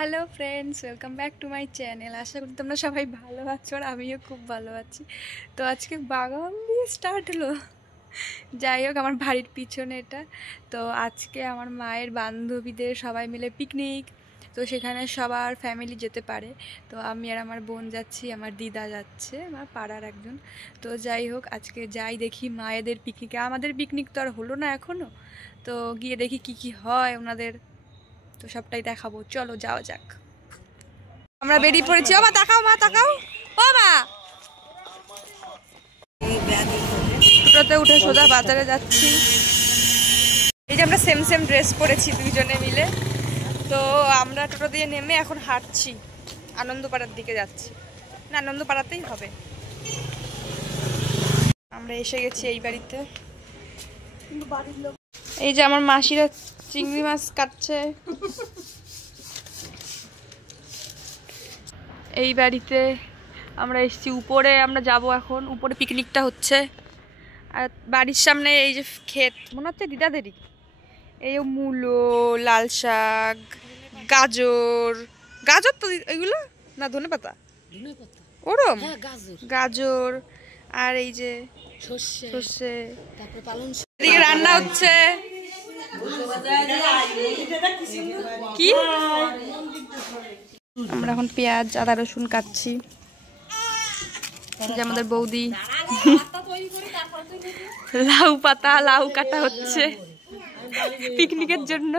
Hello friends, welcome back to my channel. আশা করি তোমরা সবাই ভালো আছো আর আমিও খুব ভালো আছি। তো আজকে বাগান দিয়ে স্টার্ট হলো। যাই হোক, আমার বাড়ির পিছনে এটা। তো আজকে আমার মায়ের বান্ধবীদের সবাই মিলে পিকনিক। তো সেখানে সবার ফ্যামিলি যেতে পারে। তো আমি আর আমার বোন যাচ্ছি, আমার দিদা যাচ্ছে, আমার পাড়ার একজন। তো যাই হোক, আজকে যাই দেখি মায়েদের পিকনিকে। আমাদের পিকনিক তো আর হলো না এখনও। তো গিয়ে দেখি কি কি হয় ওনাদের। তো সবটাই দেখাবো, চলো যাওয়া যাক। আমরা বেরিয়ে পড়েছি। ও মা তাকাও, মা তাকাও, ও মা। টোটোতে উঠে সোজা বাজারে যাচ্ছি। এই যে আমরা সেম সেম ড্রেস পরেছি দুইজনে মিলে। তো আমরা টোটো দিয়ে নেমে এখন হাঁটছি, আনন্দপাড়ার দিকে যাচ্ছি। না, আনন্দপাড়াতেই হবে। আমরা এসে গেছি এই বাড়িতে। এই যে আমার মাসিরা চিংড়ি মাছ কাটছে। এই বাড়িতে আমরা এসেছি। উপরে আমরা যাব এখন, উপরে পিকনিকটা হচ্ছে। আর বাড়ির সামনে এই যে ক্ষেত, মনে হচ্ছে দিদাদেরই। এই মূলো, লাল শাক, গাজর। গাজর তো এগুলো না, ধনেপাতা ওরম, গাজর। আর এই যে সর্ষে। এদিকে রান্না হচ্ছে। কি আমরা এখন পেঁয়াজ আদা রসুন কাটছি। যে আমাদের বৌদি লাউ পাতা, লাউ কাটা হচ্ছে পিকনিকের জন্য।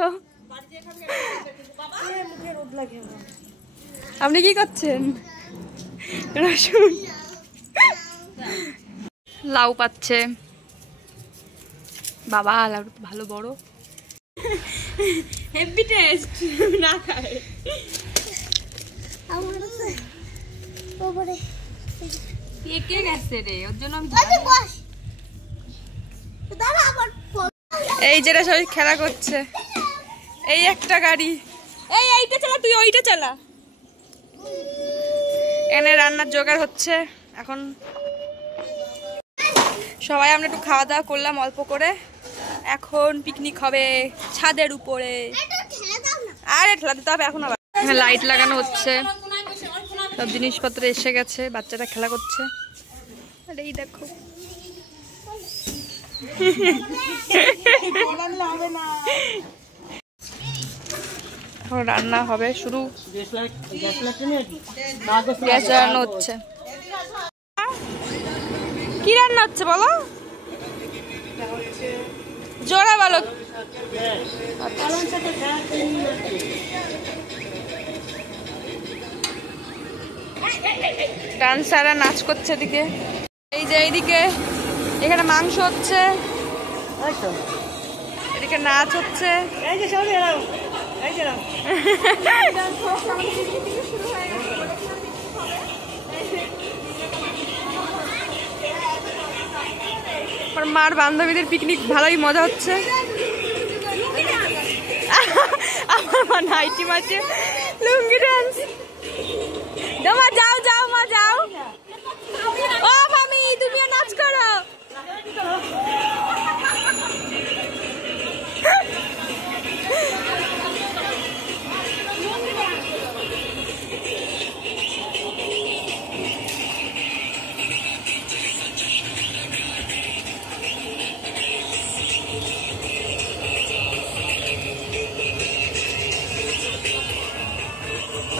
আপনি কি করছেন? রসুন, লাউ পাচ্ছে বাবা। লাউ ভালো বড়, হেভি টেস্ট। না খায় এই যেটা সবাই খেলা করছে। এই একটা গাড়ি, এইটা চালা, তুই ওইটা চালা। এখানে রান্নার জোগাড় হচ্ছে এখন। সবাই আমরা একটু খাওয়া দাওয়া করলাম অল্প করে। এখন পিকনিক হবে ছাদের উপরে। আরে ঠেলা দিতে হবে এখন। আবার লাইট লাগানো হচ্ছে, সব জিনিসপত্র এসে গেছে, বাচ্চারা খেলা করছে। আরে এই দেখো, এখন রান্না হবে শুরু। গ্যাস রান্না হচ্ছে। কি রান্না হচ্ছে বলো, জোরে বলো। ডান্সাররা নাচ করছে এদিকে। এই যে এইদিকে এখানে মাংস হচ্ছে, এদিকে নাচ হচ্ছে। মার বান্ধবীদের পিকনিক ভালোই মজা হচ্ছে। আমার মা নাইটি মাঝে লুঙ্গি ডান্স। মা যাও যাও, মা যাও। ও মামি, তুমিও নাচ করো।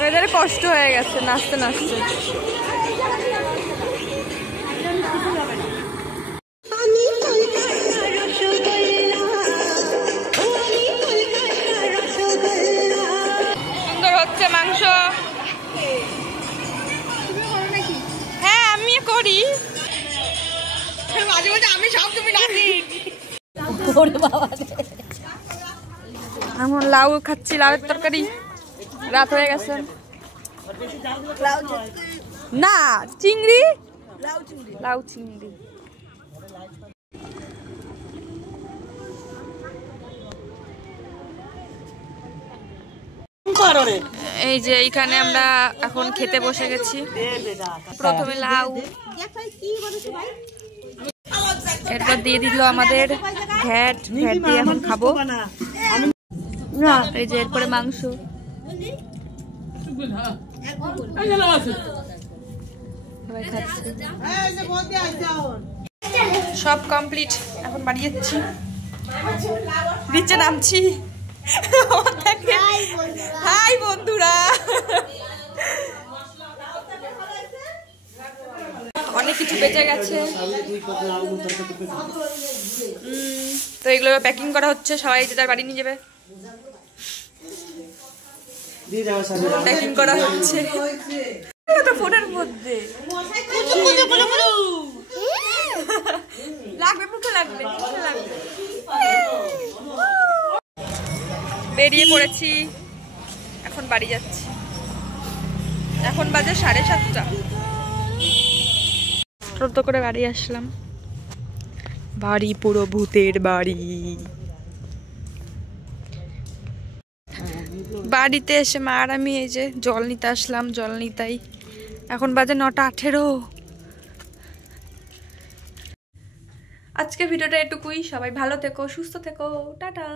ওদের কষ্ট হয়ে গেছে নাচতে নাচতে। সুন্দর হচ্ছে মাংস। হ্যাঁ আমি করি মাঝে মাঝে, আমি সব তুমি নাচি। এখন লাউ খাচ্ছি, লাউয়ের তরকারি। রাত হয়ে গেছে না, চিংড়ি, লাউ চিংড়ি। এই যে এইখানে আমরা এখন খেতে বসে গেছি। প্রথমে লাউ, এরপর দিয়ে দিল আমাদের ঘ্যাট। ঘ্যাট দিয়ে এখন খাবো। এই যে এরপরে মাংস। সব কমপ্লিট, এখন বাড়ি যাচ্ছি, নিচে নামছি। হাই বন্ধুরা, অনেক কিছু বেঁচে গেছে, তো এগুলো প্যাকিং করা হচ্ছে, সবাই যে যার বাড়ি নিয়ে যাবে। প্যাকিং করা হচ্ছে ফোনের মধ্যে, লাগবে মুখে লাগবে, বেরিয়ে পড়েছি, এখন বাড়ি যাচ্ছি। এখন বাজে 7:30। টোটো করে বাড়ি আসলাম। বাড়ি পুরো ভূতের বাড়ি। বাড়িতে এসে মা আর আমি এই যে জল নিতে আসলাম, জল নিতাই। এখন বাজে 9:18। আজকে ভিডিওটা এটুকুই। সবাই ভালো থেকো, সুস্থ থেকো, টাটা।